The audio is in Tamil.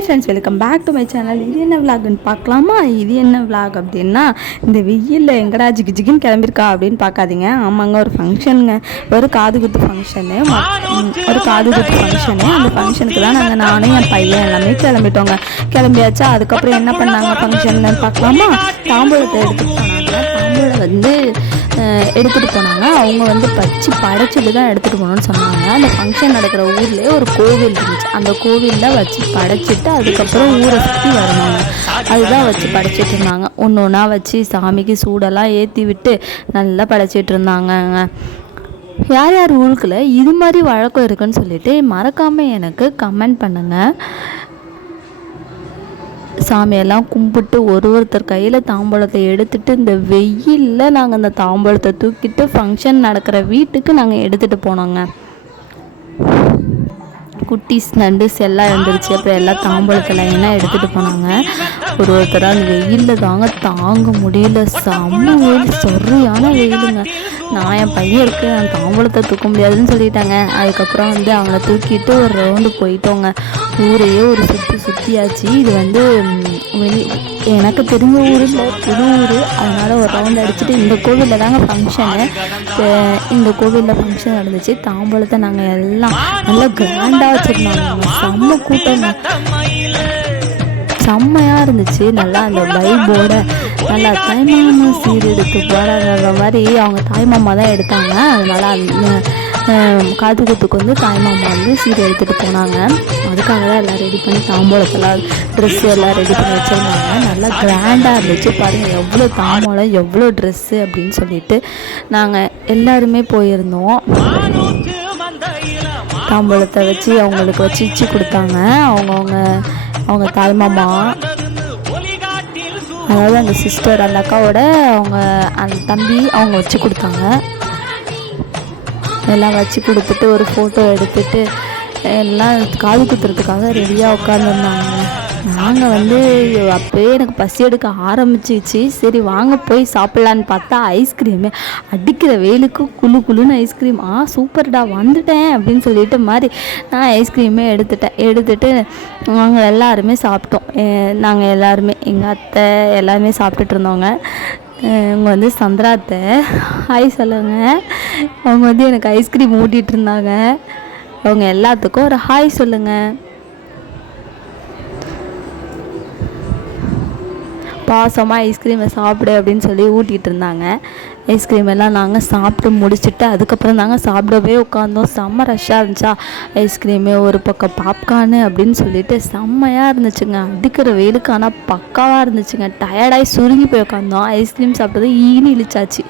Hi friends, welcome back to my channel. இது என்ன விலாகுன்னு பார்க்கலாமா? இது என்ன விலாக் அப்படின்னா, இந்த வெயிலில் எங்கடா ஜிக்கு ஜிக்குன்னு கிளம்பியிருக்கா அப்படின்னு பார்க்காதீங்க. ஆமாங்க, ஒரு ஃபங்க்ஷனுங்க, ஒரு காது குத்து ஃபங்க்ஷனு. அந்த ஃபங்க்ஷனுக்கு தான் நானும் என் பையன் எல்லாமே கிளம்பியாச்சா. அதுக்கப்புறம் என்ன பண்ணாங்க ஃபங்க்ஷன்னு பார்க்கலாமா? தாம்பூலத்தை எடுத்துகிட்டு போனாங்க. அவங்க வந்து படைச்சிட்டு தான் எடுத்துகிட்டு போகணுன்னு சொன்னாங்க. அந்த ஃபங்க்ஷன் நடக்கிற ஊர்லேயே ஒரு கோவில் இருந்துச்சு. அந்த கோவிலில் வச்சு படைச்சிட்டு அதுக்கப்புறம் ஊரை சுற்றி வரணுங்க. அதுதான் வச்சு படைச்சிட்டு இருந்தாங்க. ஒன்று ஒன்றா வச்சு சாமிக்கு சூடெல்லாம் ஏற்றி விட்டு நல்லா படைச்சிட்டு இருந்தாங்கங்க. யார் யார் ஊருக்குள்ள இது மாதிரி வழக்கம் இருக்குன்னு சொல்லிட்டு மறக்காமல் எனக்கு கமெண்ட் பண்ணுங்கள். சாமியெல்லாம் கும்பிட்டு ஒருத்தர் கையில் தாம்பூலத்தை எடுத்துகிட்டு இந்த வெயிலில் நாங்கள் அந்த தாம்பூலத்தை தூக்கிட்டு ஃபங்க்ஷன் நடக்கிற வீட்டுக்கு நாங்கள் எடுத்துகிட்டு போனோங்க. குட்டீஸ் நண்டுஸ் எல்லாம் எழுந்துருச்சு. அப்புறம் எல்லாம் தாம்பூலத்தை லைனாக எடுத்துகிட்டு போனாங்க. ஒருத்தராக அந்த வெயிலில் தாங்க முடியல. செம்ம வெயில், சரியான வெயிலுங்க. நான் என் பையன் இருக்கு, நான் தாம்பூலத்தை தூக்க முடியாதுன்னு சொல்லிட்டாங்க. அதுக்கப்புறம் வந்து அவங்கள தூக்கிட்டு ஒரு ரவுண்டு போயிட்டோங்க. ஊரையே ஒரு சுற்றியாச்சு. இது வந்து எனக்கு தெரிஞ்ச ஊர் இல்லை, புது ஊர். அதனால் ஒரு ரவுண்ட் அடிச்சுட்டு இந்த கோவிலில் தாங்க ஃபங்க்ஷனு. இந்த கோவிலில் ஃபங்க்ஷன் நடந்துச்சு. தாம்பூலத்தை நாங்கள் எல்லாம் நல்லா கிராண்டாக வச்சுருந்தாங்க. செம்ம கூட்டம், செம்மையாக இருந்துச்சு. நல்லா அந்த வைபோட நல்லா தாய்மாமா சீர் எடுத்து போகிற மாதிரி அவங்க தாய்மாமா தான் எடுத்தாங்க. அதனால் காது குத்துக்கு வந்து தாய்மாமா வந்து சீர் எடுத்துகிட்டு போனாங்க. அதுக்காக தான் எல்லாம் ரெடி பண்ணி தாம்பூலத்தெல்லாம் ட்ரெஸ்ஸு எல்லாம் ரெடி பண்ணி வச்சுருந்தாங்க. நல்லா கிராண்டாக இருந்துச்சு. பாருங்கள் எவ்வளோ தாம்பூலம், எவ்வளோ ட்ரெஸ்ஸு அப்படின்னு சொல்லிட்டு நாங்கள் எல்லாருமே போயிருந்தோம். தாம்பூலத்தை வச்சு அவங்களுக்கு வச்சு கொடுத்தாங்க. அவங்க தாய்மாமா, அதாவது அந்த சிஸ்டர், அந்த அக்காவோட அந்த தம்பி அவங்க வச்சு கொடுத்தாங்க. எல்லாம் வச்சு கொடுத்துட்டு ஒரு ஃபோட்டோ எடுத்துட்டு எல்லாம் காது குத்துறதுக்காக ரெடியாக உட்காந்துருந்தாங்க. நாங்கள் வந்து அப்போயே எனக்கு பசி எடுக்க ஆரம்பிச்சிச்சு. சரி வாங்க போய் சாப்பிட்லான்னு பார்த்தா ஐஸ்கிரீமு அடிக்கிற வெயிலுக்கு குளுன்னு ஐஸ்கிரீம். சூப்பர்டா வந்துட்டேன் அப்படின்னு சொல்லிட்டு மாதிரி நான் ஐஸ்கிரீமே எடுத்துட்டு நாங்கள் எல்லாருமே சாப்பிட்டோம். நாங்கள் எல்லாருமே, எங்கள் அத்தை எல்லாருமே சாப்பிட்டுட்டு இருந்தோங்க. இவங்க வந்து சந்திரா அத்தை, ஹாய் சொல்லுங்க. அவங்க வந்து எனக்கு ஐஸ்கிரீம் ஊட்டிகிட்டு இருந்தாங்க. அவங்க எல்லாத்துக்கும் ஒரு ஹாய் சொல்லுங்கள். பாசமாக ஐஸ்கிரீமை சாப்பிடு அப்படின்னு சொல்லி ஊட்டிகிட்டு இருந்தாங்க. ஐஸ்கிரீம் எல்லாம் நாங்கள் சாப்பிட்டு முடிச்சுட்டு அதுக்கப்புறம் நாங்கள் சாப்பிடவே உட்காந்தோம். செம்ம ரஷ்ஷாக இருந்துச்சா. ஐஸ்கிரீமு, ஒரு பக்கம் பாப்கார்னு அப்படின்னு சொல்லிட்டு செம்மையாக இருந்துச்சுங்க. அடிக்கிற வெயிலுக்கு ஆனால் பக்காவாக இருந்துச்சுங்க. டயர்டாகி சுருங்கி போய் உட்காந்தோம். ஐஸ்கிரீம் சாப்பிட்டது ஈனி இழிச்சாச்சு.